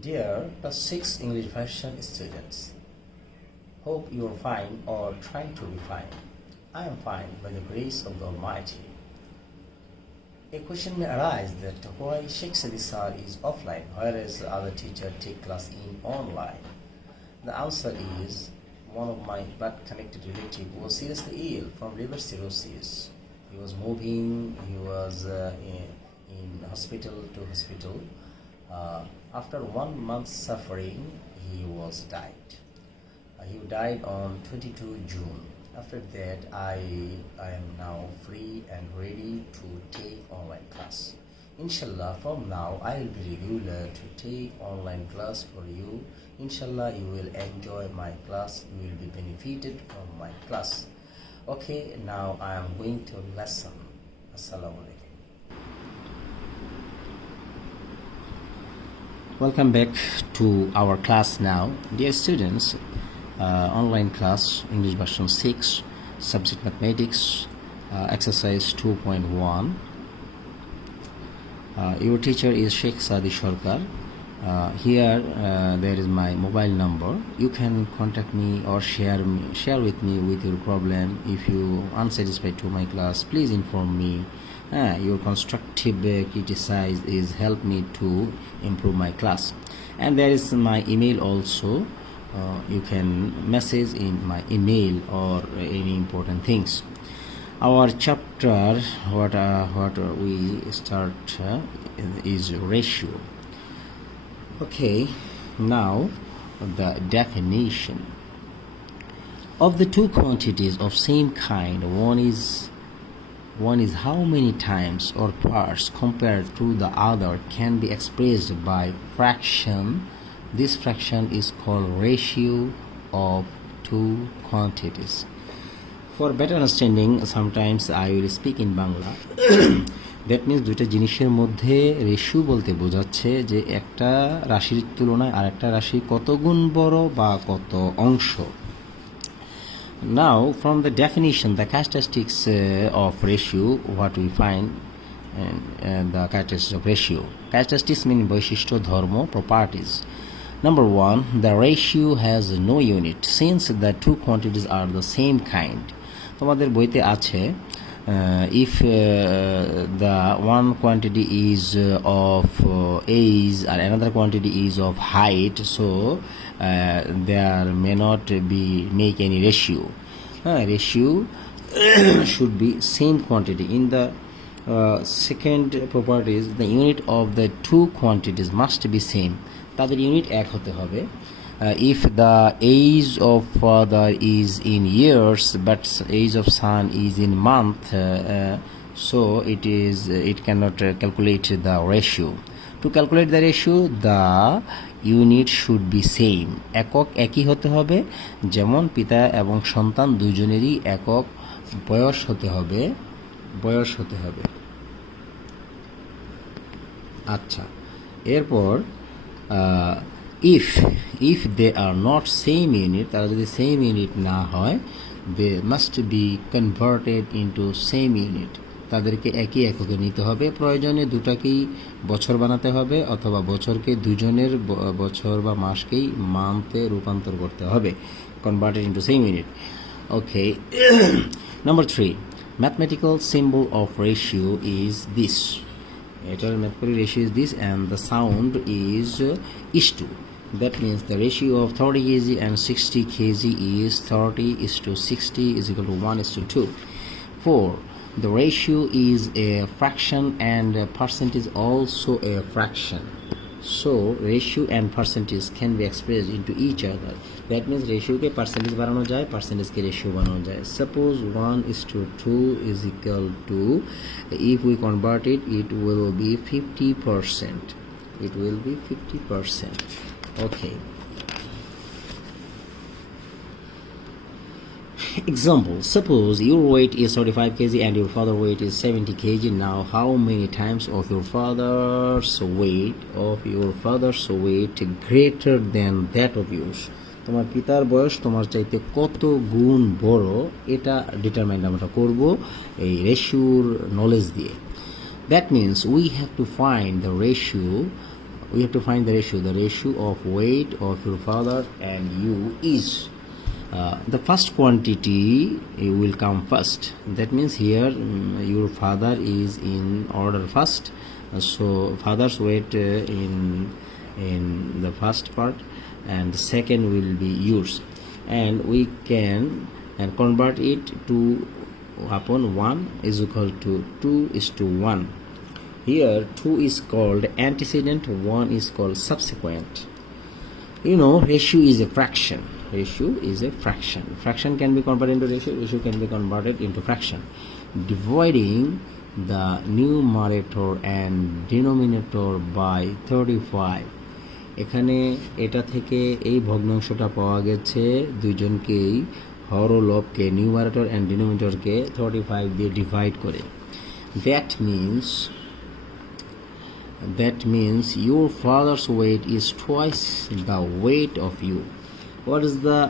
Dear the 6 English version students, hope you are fine or trying to be fine. I am fine by the grace of the Almighty. A question may arise that why Shaikh Sadi is offline whereas other teachers take class in online. The answer is one of my blood connected relatives was seriously ill from liver cirrhosis. He was moving, he was in hospital to hospital. After 1 month suffering, he was died. He died on 22 June. After that, I am now free and ready to take online class. Inshallah, from now I will be regular to take online class for you. Inshallah, you will enjoy my class. You will be benefited from my class. Okay, now I am going to lesson. Assalamu alaikum. Welcome back to our class now. Dear students, online class, English version 6, subject mathematics, exercise 2.1. Your teacher is Shaikh Sadi Sarkar. Here there is my mobile number. You can contact me or share with me with your problem. If you unsatisfied to my class, please inform me. Your constructive criticize is help me to improve my class. And there is my email also. You can message in my email or any important things. Our chapter what we start is ratio. Okay, now the definition of the two quantities of same kind. One is how many times or parts compared to the other can be expressed by fraction. This fraction is called ratio of two quantities. For better understanding, sometimes I will speak in Bangla. That means দুইটা জিনিসের মধ্যে ratio বলতে বোঝাচ্ছে যে একটা রাশির তুলনায় আরেকটা রাশি কত গুণ বড় বা কত অংশ. Now, from the definition, the characteristics of ratio, what we find, the characteristics of ratio. Characteristics mean বৈশিষ্ট্য, ধর্ম, properties. Number 1, the ratio has no unit since the two quantities are the same kind. তোমাদের বইতে আছে if the one quantity is of age and another quantity is of height, so there may not be make any ratio. Ratio should be same quantity. In the second property is the unit of the two quantities must be same. তাদের unit এক হতে হবে. If the age of father is in years but age of son is in month, so it cannot calculate the ratio. To calculate the ratio, the unit should be same. একক একই হতে হবে, যেমন পিতা এবং সন্তান দুজনেরই একক বয়স হতে হবে. আচ্ছা, এরপর if they are not same unit, তারা যদি same unit না হয়, they must be converted into same unit. তাদেরকে একই এককে নিতে হবে. প্রয়োজনে দুটাকেই বছর বানাতে হবে অথবা বছরকে দুজনের বছর বা মাসকেই মান্থে রূপান্তর করতে হবে. Converted into same unit. Okay. Number 3, mathematical symbol of ratio is this. Mathematical ratio is this, and the sound is to. That means the ratio of 30 kg and 60 kg is 30:60 is equal to 1:2. 4, the ratio is a fraction and a percentage also a fraction. So ratio and percentage can be expressed into each other. That means ratio ke percentage বানানো যায়, percentage ke ratio বানানো যায়. Suppose 1:2 is equal to, if we convert it, it will be 50%. It will be 50%. Okay. Example, suppose your weight is 35 kg and your father weight is 70 kg. Now how many times of your father's weight greater than that of yours? তোমার পিতার বয়স তোমার চাইতে কত গুণ বড়, এটা determine আমরা করব এই রেশিওর নলেজ দিয়ে. That means we have to find the ratio we have to find the ratio. The ratio of weight of your father and you is the first quantity will come first. That means here your father is in order first, so father's weight in the first part, and the second will be yours, and we can convert it to upon 1 is equal to 2:1. Here 2 is called antecedent, 1 is called subsequent. Ratio is a fraction. Fraction can be converted into ratio can be converted into fraction. Dividing the numerator and denominator by 35. এখানে এটা থেকে এই ভগ্নাংশটা পাওয়া গেছে, দুইজনকেই হর ও লবকে numerator and ডিনোমিনেটরকে 35 দিয়ে divide করে। That means your father's weight is twice the weight of you. What is the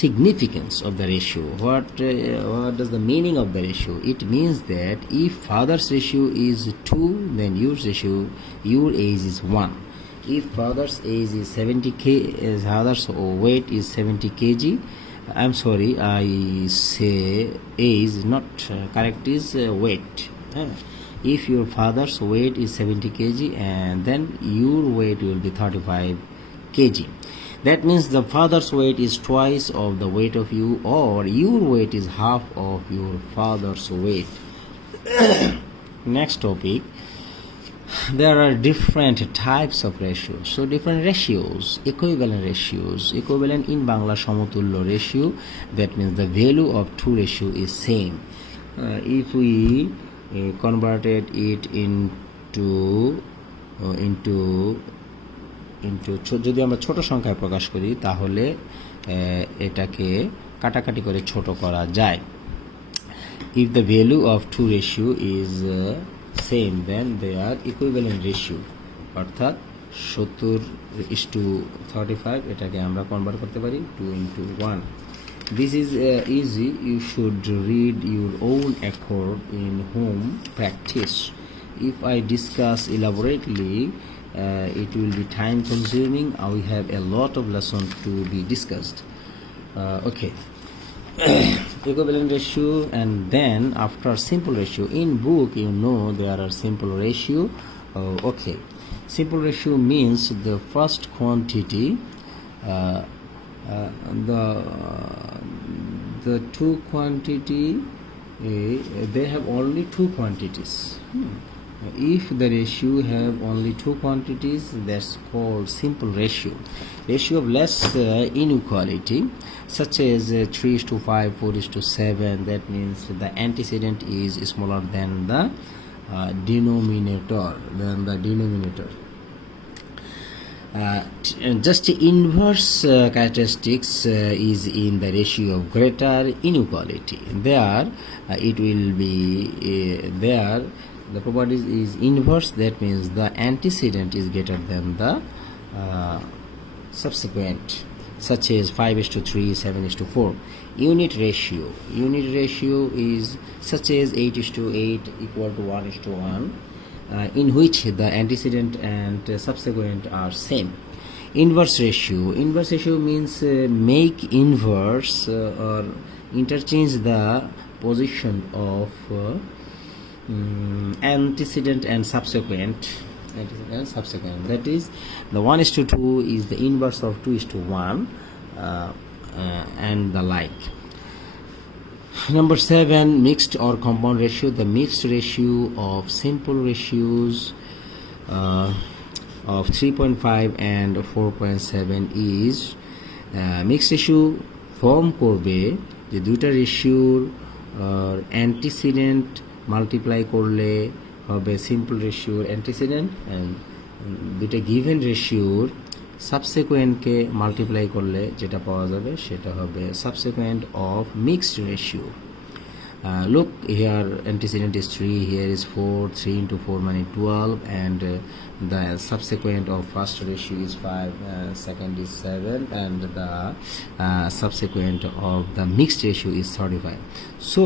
significance of the ratio? What does the meaning of the ratio? It means that if father's ratio is 2, then your age is 1. If father's age is 70 father's weight is 70 kg, I'm sorry, I say age, not correct is weight. If your father's weight is 70 kg, and then your weight will be 35 kg. That means the father's weight is twice of the weight of you, or your weight is half of your father's weight. Next topic. There are different types of ratios. So different ratios, equivalent in Bangla সমতুল্য ratio. That means the value of two ratio is same. If we converted it into যদি আমরা ছোট সংখ্যায় প্রকাশ করি তাহলে এটাকে কাটাকাটি করে ছোট করা যায়। If the value of two ratio is same, then they are equivalent ratio. অর্থাৎ 70:35 এটাকে আমরা কনভার্ট করতে পারি 2:1. This is easy. You should read your own accord in home practice. If I discuss elaborately, it will be time consuming. We have a lot of lessons to be discussed. Okay. Equivalent ratio, and then after simple ratio. In book there are simple ratio. Okay, simple ratio means the first quantity, the two quantity, they have only two quantities. If the ratio have only two quantities, that's called simple ratio. Ratio of less inequality, such as 3:5, 4:7. That means the antecedent is smaller than the denominator. Just inverse characteristics is in the ratio of greater inequality. There it will be there. The properties is inverse. That means the antecedent is greater than the subsequent, such as 5:3, 7:4. Unit ratio is such as 8:8 equal to 1:1, in which the antecedent and subsequent are same. Inverse ratio means make inverse or interchange the position of antecedent and subsequent. That is, the 1:2 is the inverse of 2:1, and the like. Number 7, mixed or compound ratio. The mixed ratio of simple ratios of 3.5 and 4.7 is mixed ratio form করবে যে দুইটা রেশিওর antecedent multiply করলে হবে simple রেশিওর antecedent, and দুইটা given রেশিওর সাবসিকুয়েন্টকে multiply করলে যেটা পাওয়া যাবে সেটা হবে subsequent of mixed ratio. Look here, antecedent is 3, here is 4, 3 into 4 means 12, and the subsequent of first ratio is 5, second is 7, and the subsequent of the mixed ratio is 35. So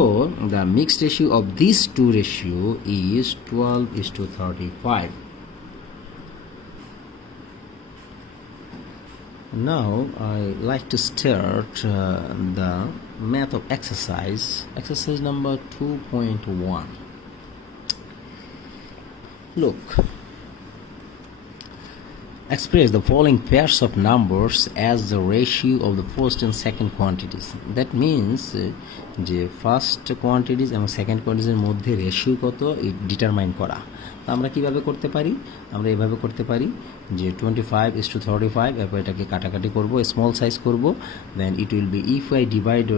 the mixed ratio of these two ratio is 12:35. Now I like to start the math of exercise number 2.1. Look, express the following pairs of numbers as the ratio of the first and second quantities. That means যে first quantities এবং second কোয়ান্টিটিসের মধ্যে ratio কত determine করা। তো আমরা কীভাবে করতে পারি? আমরা এভাবে করতে পারি যে 25:35, এরপর এটাকে কাটাকাটি করব, স্মল সাইজ করব, then it will be if I divide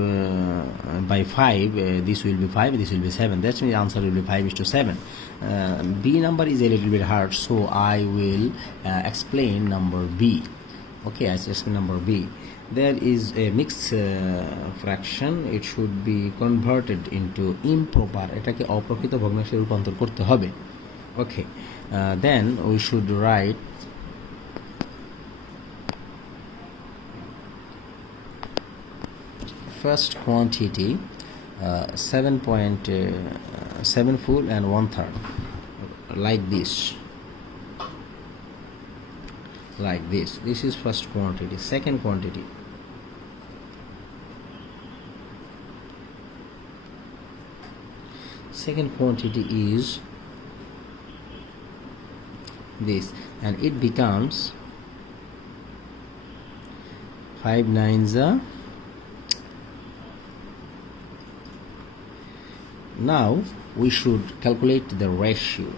by 5, this will be 5, this will be 7, that's mean answer will be 5:7. B number is a little bit hard, so I will explain number B. Okay, I explain number B. There is a mixed fraction. It should be converted into improper. এটাকে অপ্রকৃত ভগ্নাংশে রূপান্তর করতে হবে। Okay, then we should write first quantity 7.7 full and 1/3, like this. This is first quantity. Second quantity, is this, and it becomes 5 9s. Now we should calculate the ratio.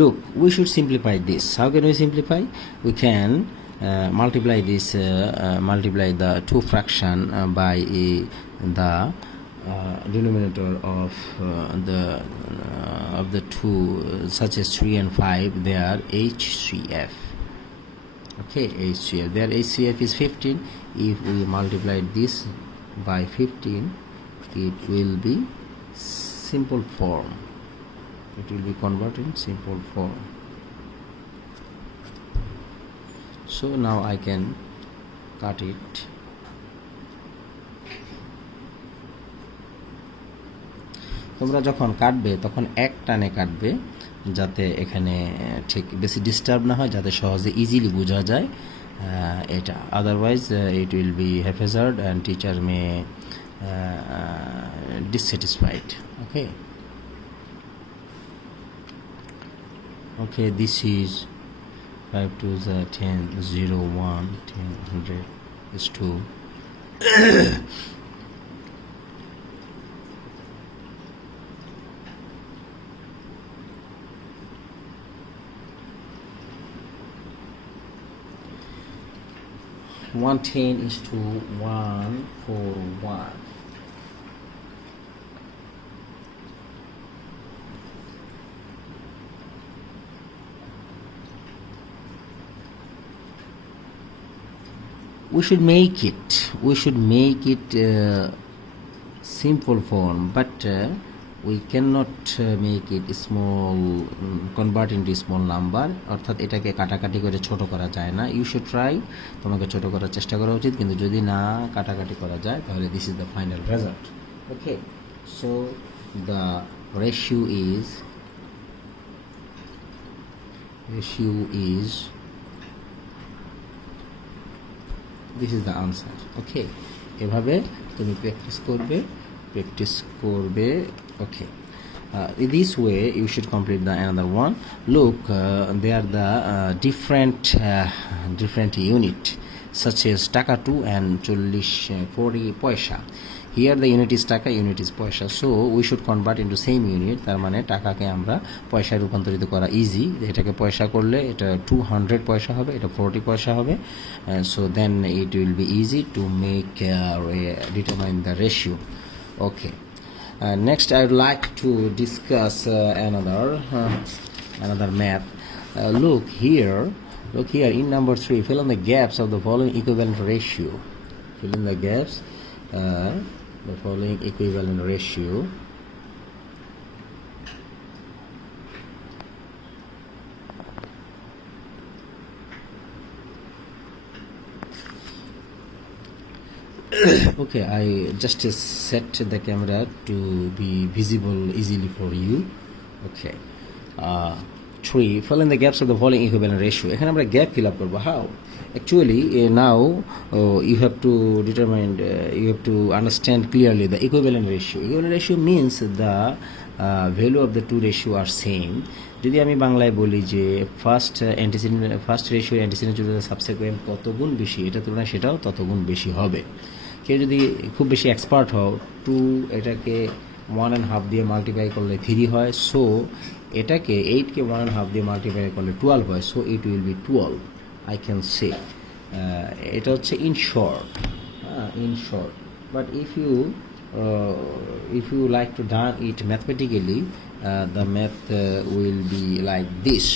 Look, we should simplify this. How can we simplify? We can multiply the two fraction by the denominator of the two, such as 3 and 5. They are HCF. Okay, HCF. Their HCF is 15. If we multiply this by 15, it will be simple form. It will be converted in simple form. So now I can cut it. তোমরা যখন কাটবে তখন এক টানে কাটবে, যাতে এখানে ঠিক বেশি ডিস্টার্ব না হয়, যাতে সহজে ইজিলি বোঝা যায় এটা। Otherwise it will be haphazard and teacher may dissatisfied. Okay, this is 5 2s 10, 0 1 10 100 is 2. One 10 is to 1 4 1. We should make it simple form, but we cannot make it small, convert into small number. অর্থাৎ এটাকে কাটাকাটি করে ছোট করা যায় না। You should try, তোমাকে ছোট করার চেষ্টা করা উচিত, কিন্তু যদি না কাটাকাটি করা যায় তাহলে this is the final result. Okay, so the ratio is this is the answer. Okay, এভাবে তুমি প্র্যাকটিস করবে। Okay, this way you should complete the another one. Look, they are the different unit, such as টাকা 2 and 40 পয়সা. Here the unit is টাকা, unit is পয়সা, so we should convert into same unit. তার মানে টাকাকে আমরা পয়সায় রূপান্তরিত করা ইজি। এটাকে পয়সা করলে এটা 200 পয়সা হবে, এটা 40 পয়সা হবে, so then it will be easy to make determine the ratio. Okay, next I would like to discuss another math. Look here in number 3, fill in the gaps of the following equivalent ratio. Fill in the gaps the following equivalent ratio. Okay, I just set the camera to be visible easily for you. Okay. 3. Fill in the gaps of the following equivalent ratio. এখানে আমরা gap fill up করবো. How? Actually, now you have to determine, you have to understand clearly the equivalent ratio. Equivalent ratio means the value of the two ratio are same. যদি আমি বাংলায় বলি যে first ratio antecedent to the subsequent কত গুণ বেশি, এটা তুলনায় সেটাও তত গুণ বেশি হবে। কেউ যদি খুব বেশি এক্সপার্ট হও, 2 এটাকে 1.5 দিয়ে মাল্টিপ্লাই করলে 3 হয়, সো এটাকে 8কে 1.5 দিয়ে মাল্টিপ্লাই করলে 12 হয়, so it will B 12 I can say. এটা হচ্ছে in short, but if you like to done it mathematically, the math will be like this.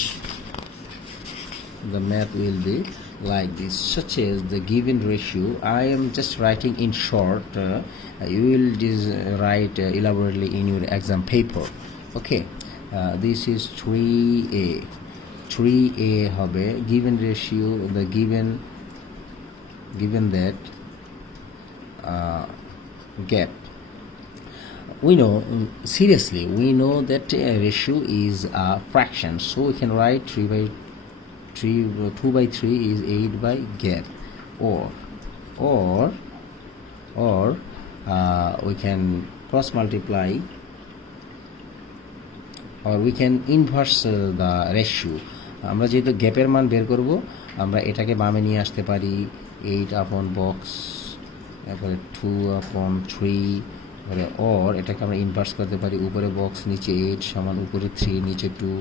Such as the given ratio. I am just writing in short. You will write elaborately in your exam paper. Okay, this is 3a হবে given ratio, the given that gap. We know that ratio is a fraction, so we can write 2 by 3 is 8 by gap, or we can cross multiply, or we can inverse the ratio. আমরা যেহেতু গ্যাপের মান বের করব, আমরা এটাকে বামে নিয়ে আসতে পারি, 8 upon box, তারপরে 2 upon 3, or এটাকে আমরা ইনভার্স করতে পারি, উপরে বক্স নিচে 8 সমান উপরে 3 নিচে 2,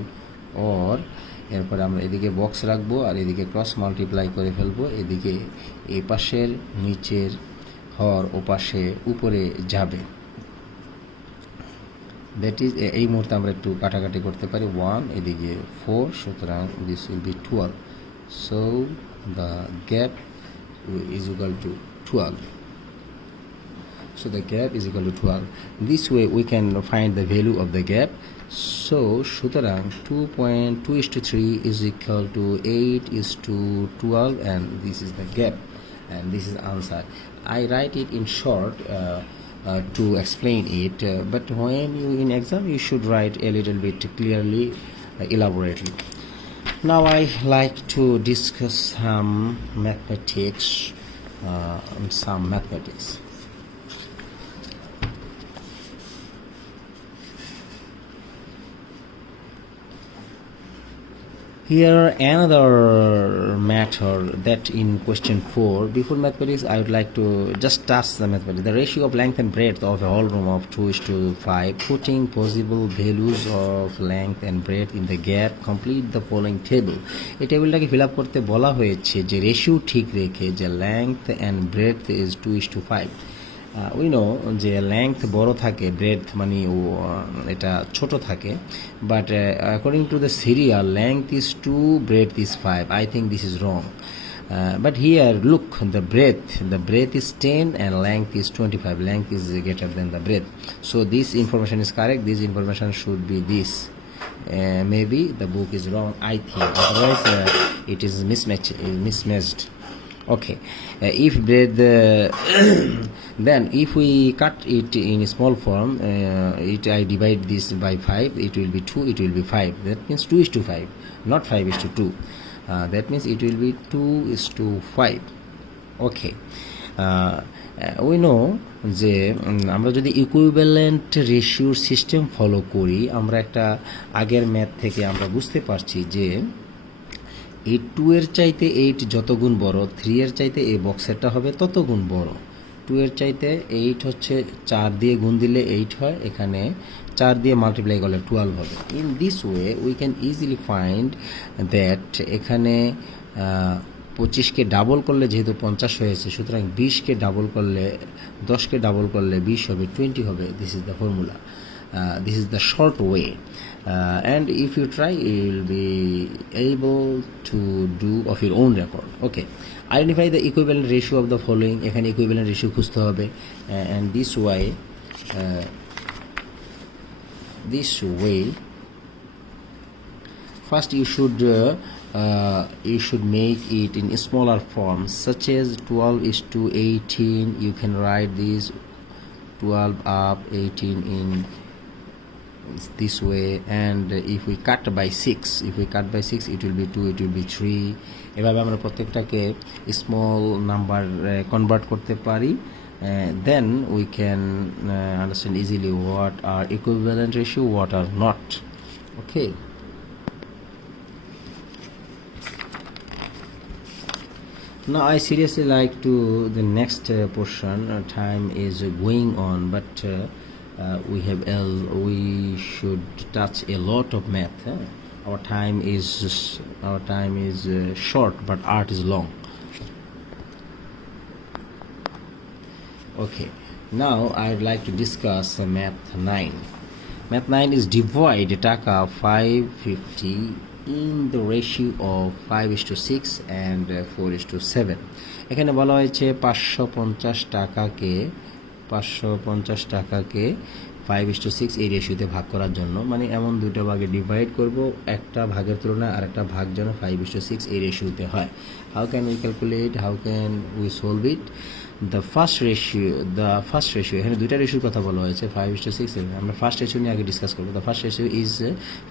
or এরপরে আমরা এদিকে বক্স রাখবো আর এদিকে ক্রস মাল্টিপ্লাই করে ফেলবো, এদিকে এই পাশের নিচের হর ও পাশে উপরে যাবে। দ্যাট ইজ, এই মুহূর্তে আমরা একটু কাটাকাটি করতে পারি, 1 এদিকে 4, সুতরাং this will B 12, so the gap is equal to 12. So the gap is equal to 12. This way we can find the value of the gap. So সুতরাং 2.2:3 is equal to 8:12, and this is the gap, and this is answer. I write it in short to explain it, but when you in exam you should write a little bit clearly, elaborately. Now I like to discuss some mathematics. Here another matter that in question 4. Before mathematics, I would like to just touch the mathematics. The ratio of length and breadth of a whole room of 2:5. Putting possible values of length and breadth in the gap, complete the following table. এই টেবিলটাকে fill up করতে বলা হয়েছে যে ratio ঠিক রেখে যে length and breadth is 2:5. We know যে length বড় থাকে, ব্রেডথ মানে এটা ছোট থাকে, but according to the serial length is 2, breadth is 5. I think this is wrong, but here look, the breadth is 10 and length is 25. Length is greater than the breadth, so this information is correct. This information should be this. Maybe the book is wrong, I think, otherwise it is mismatched. Okay, if breadth then if we cut it in a small form, I divide this by 5, it will be 2, it will be 5. That means 2:5, not 5:2. That means it will be 2:5. Okay, we know যে আমরা যদি equivalent রেশিওর system follow করি, আমরা একটা আগের math থেকে আমরা বুঝতে পারছি যে এই 2 এর চাইতে 8 যত গুণ বড়, 3 এর চাইতে এই বক্সেরটা হবে তত গুণ বড়। 2 এর চাইতে 8 হচ্ছে 4 দিয়ে গুণ দিলে 8 হয়, এখানে 4 দিয়ে মাল্টিপ্লাই করলে 12 হবে। In this way we can easily find that এখানে 25কে ডাবল করলে যেহেতু 50 হয়েছে, সুতরাং 20কে ডাবল করলে 10কে ডাবল করলে 20 হবে, 20 হবে। This is the formula, this is the short way, and if you try you will be able to do of your own record. Okay, identify the equivalent ratio of the following. এখানে equivalent ratio খুঁজতে হবে, and this way first you should you should make it in smaller forms, such as 12 is to 18. You can write this 12 up 18 in this way, and if we cut by 6, it will be 2, it will be 3. এভাবে আমরা প্রত্যেকটাকে small number convert করতে পারি. Then we can understand easily what are equivalent ratio, what are not. Okay. Now I seriously like to the next portion. Time is going on, but we should touch a lot of math. Our time is short, but art is long. Okay, now I'd like to discuss math 9. Math 9 is divide taka 550 in the ratio of 5:6 and 4:7. এখানে বলা হয়েছে 550 টাকাকে 5:6 এই রেশিওতে ভাগ করার জন্য, মানে এমন দুটো ভাগে ডিভাইড করব, একটা ভাগের তুলনায় আরেকটা ভাগ যেন 5:6 এই রেশিওতে হয়. How can we calculate? How can we solve it? The first ratio এখানে দুইটা রেশিওর কথা বলা হয়েছে 5:6. আমরা ফার্স্ট রেশিও নিয়ে আগে ডিসকাস করব. The first ratio is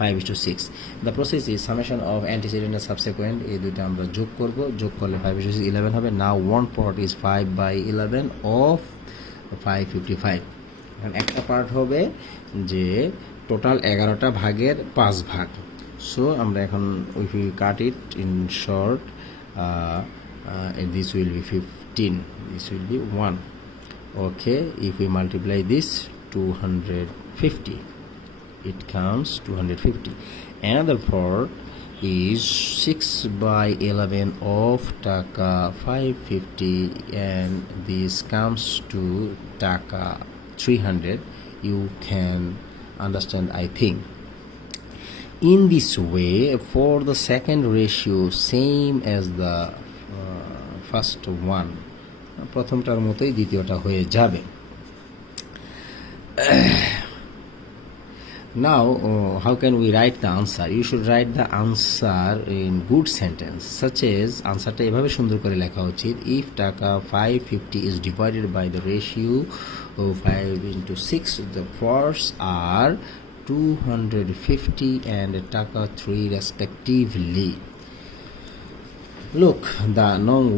5:6. The process is summation of antecedent and subsequent. এই দুইটা আমরা যোগ করব, যোগ করলে 5:6 11 হবে. Now one part is 5/11 of 555. একটা পার্ট হবে যে টোটাল 11টা ভাগের 5 ভাগ. সো আমরা এখন if we cut it in short, this will be 15, this will be 1. Okay, if we multiply this 250, it comes 250. Another part is 6/11 of taka 550, and this comes to taka 300. You can understand, I think. In this way, for the second ratio, same as the first one, প্রথমটার মতোই দ্বিতীয়টা হয়ে যাবে. Now how can we write the answer? You should write the answer in good sentence, such as answerটা এভাবে সুন্দর করে লেখা উচিত. If taka 550 is divided by the ratio of 5:6, the parts are 250 and taka 3 respectively. Look, the nong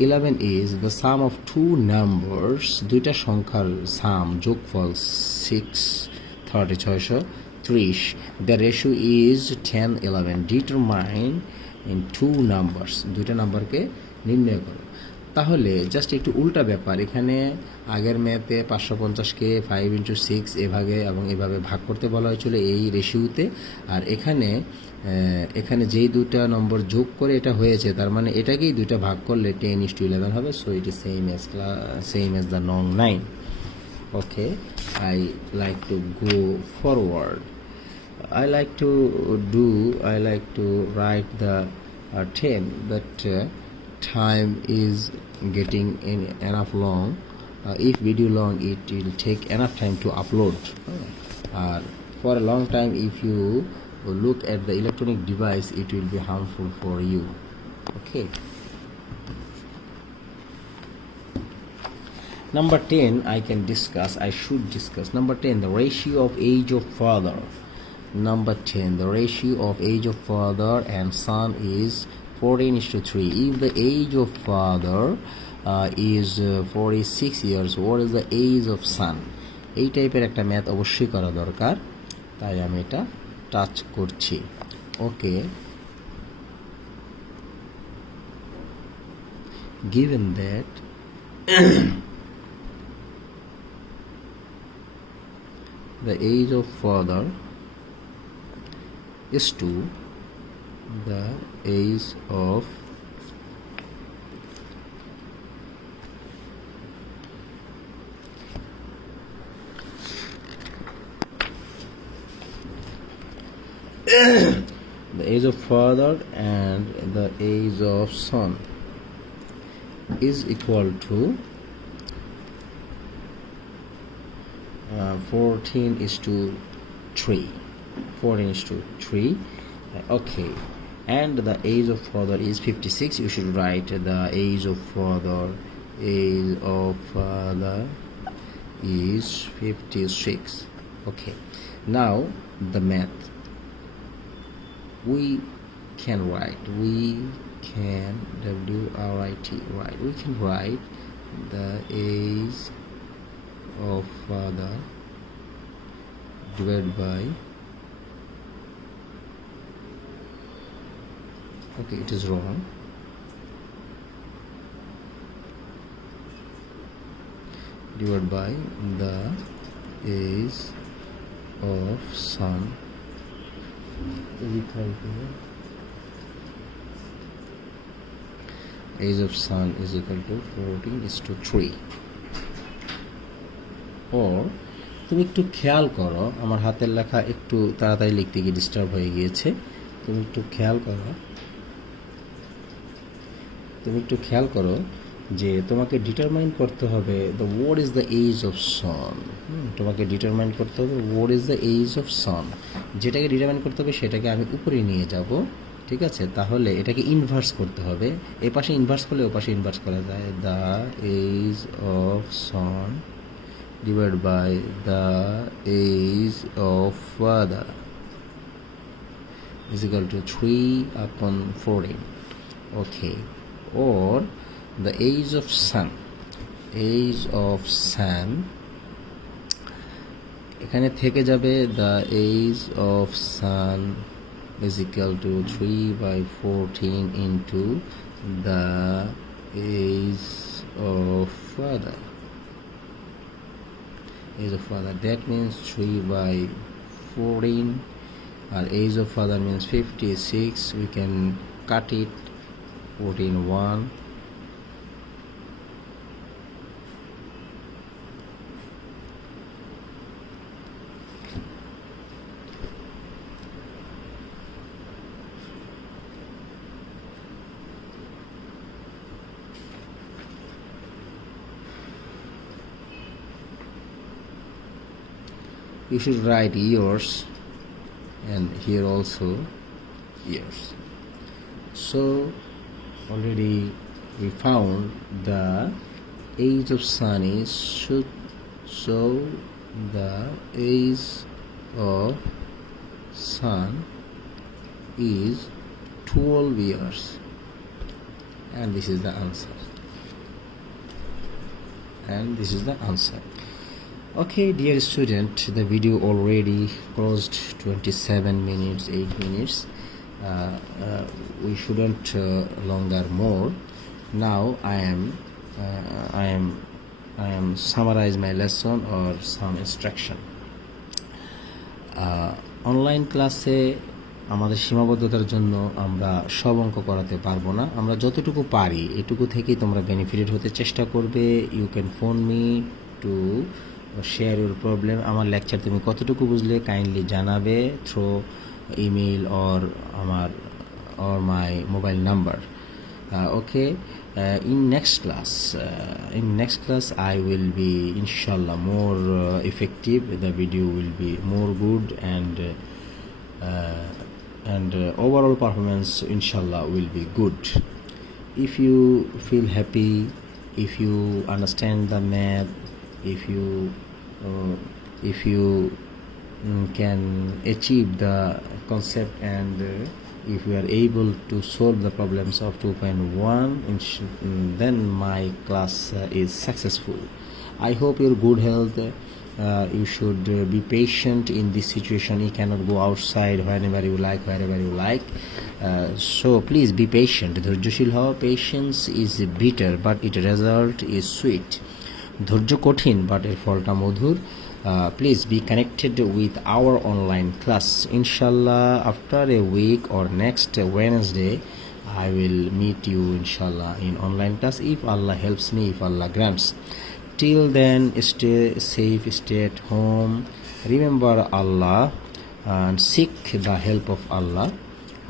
11 is the sum of two numbers, দুইটা সংখ্যার সাম, যোগফল 630. The ratio is 10:11. Determine in two numbers, দুইটা নাম্বারকে নির্ণয় করো. তাহলে জাস্ট একটু উল্টা ব্যাপার, এখানে আগের ম্যাথে 550কে 5:6 এভাবে এবং এভাবে ভাগ করতে বলা হয়েছিল এই রেশিওতে, আর এখানে যেই দুটা নম্বর যোগ করে এটা হয়েছে, তার মানে এটাকেই দুইটা ভাগ করলে 10:11 হবে. So it is same as the নং 9. Okay, I like to go forward. I like to write the 10, but time is getting enough long. If video long, it will take enough time to upload. For a long time, if you look at the electronic device, it will be harmful for you. Okay. Number 10, I should discuss. Number 10, the ratio of age of father. Number 10, the ratio of age of father and son is 14:3. If the age of father is 46 years, what is the age of son? এই টাইপের একটা math অবশ্যই করা দরকার, তাই আমি এটা touch করছি. ওকে, given that the age of father is to the age of the age of father and the age of son is equal to 14:3. 14 is to 3. Okay, and the age of father is 56. You should write the age of father. Age of father is 56. Okay, now the math. We can write. We can WRIT. Right. We can write the age of father divided by. Okay, it is wrong. Divided by the age of son is equal to age of son is equal to 14 is to 3. or তুমি একটু খেয়াল করো, আমার হাতের লেখা একটু তাড়াতাড়ি লিখতে গিয়ে ডিস্টার্ব হয়ে গিয়েছে। তুমি একটু খেয়াল করো যে তোমাকে ডিটারমাইন করতে হবে the what is the age of son. তোমাকে ডিটারমাইন করতে হবে what is the age of son. যেটাকে ডিটারমাইন করতে হবে সেটাকে আমি উপরে নিয়ে যাব, ঠিক আছে? তাহলে এটাকে ইনভার্স করতে হবে। এ পাশে ইনভার্স করলে ও পাশে ইনভার্স করা যায়। The age of son divided by the age of father is equal to 3 upon 14. Okay, or the age of son এখানে থেকে যাবে the age of son is equal to 3 by 14 into the age of father. Age of father, that means 3 by 14. Our age of father means 56. We can cut it 14 1. You should write years and here also years. So already we found the age of son is so the age of son is 12 years, and this is the answer. Okay, dear student, the video already closed 27 minutes, 8 minutes. We shouldn't longer more. Now I am summarize my lesson or some instruction. Online ক্লাসে আমাদের সীমাবদ্ধতার জন্য আমরা সব অঙ্ক করাতে পারবো না। আমরা যতটুকু পারি এটুকু থেকেই তোমরা বেনিফিটেড হতে চেষ্টা করবে। You can phone me to share your problem. আমার লেকচার তুমি কতটুকু বুঝলে কাইন্ডলি জানাবে through email or my mobile number. Okay, in next class I will be inshallah more effective. The video will be more good and overall performance inshallah will be good. If you feel happy, if you understand the math, if you can achieve the concept, and if you are able to solve the problems of 2.1, then my class is successful. I hope your good health. You should be patient in this situation. You cannot go outside whenever you like, so please be patient. ধৈর্যশীল হও। Patience is bitter but its result is sweet. ধৈর্য কঠিন but এর ফলটা মধুর। Please be connected with our online class. Inshallah, after a week or next Wednesday, I will meet you inshallah in online class if Allah helps me, if Allah grants. Till then, stay safe, stay at home. Remember Allah and seek the help of Allah.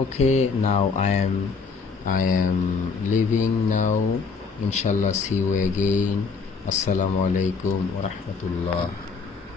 Okay, now I am leaving now. Inshallah, see you again. Assalamu alaikum wa rahmatullah.